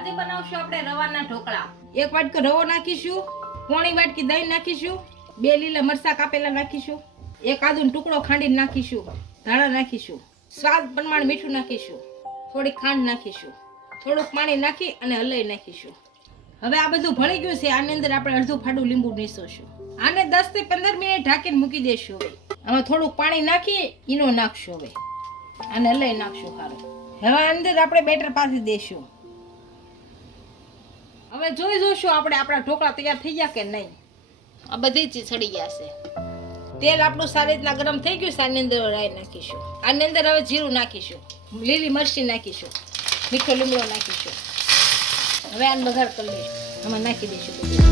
આજે બનાવશું આપણે, રવાના ઢોકળા. એક વાટકો રવો નાખીશું, પોણી વાટકી દહીં નાખીશું, બે લીલા મરચા કાપેલા નાખીશું, એક આદુ ટુકડો ખાંડીને નાખીશું, ધાણા નાખીશું, સ્વાદ પ્રમાણે મીઠું નાખીશું થોડી ખાંડ નાખીશું, થોડુંક પાણી નાખી અને હલાઈ નાખીશું. હવે આ બધું ભળી ગયું છે, આની અંદર આપણે અડધું ફાડું લીંબુ નીસોશું આને દસથી પંદર મિનિટ ઢાંકીને મૂકી દેશું હવે. આમાં થોડુંક પાણી નાખી, ઈનો નાખશું હવે. આને હલાઈ નાખશું સારું હવે અંદર આપણે બેટર પાછી દેશું. હવે જોઈ જોઈશું આપણે આપણા ઢોકળા તૈયાર થઈ ગયા કે નહીં. આ બધી જ સડી ગયા છે. તેલ આપણું સારી રીતના ગરમ થઈ ગયું છે આની અંદર રાઈ નાખીશું. આની અંદર હવે જીરું નાખીશું. લીલી મરચી નાખીશું. મીઠો લીમડો નાખીશું. હવે આને બગાડ કરી લઈશું આમાં નાખી દઈશું બધું.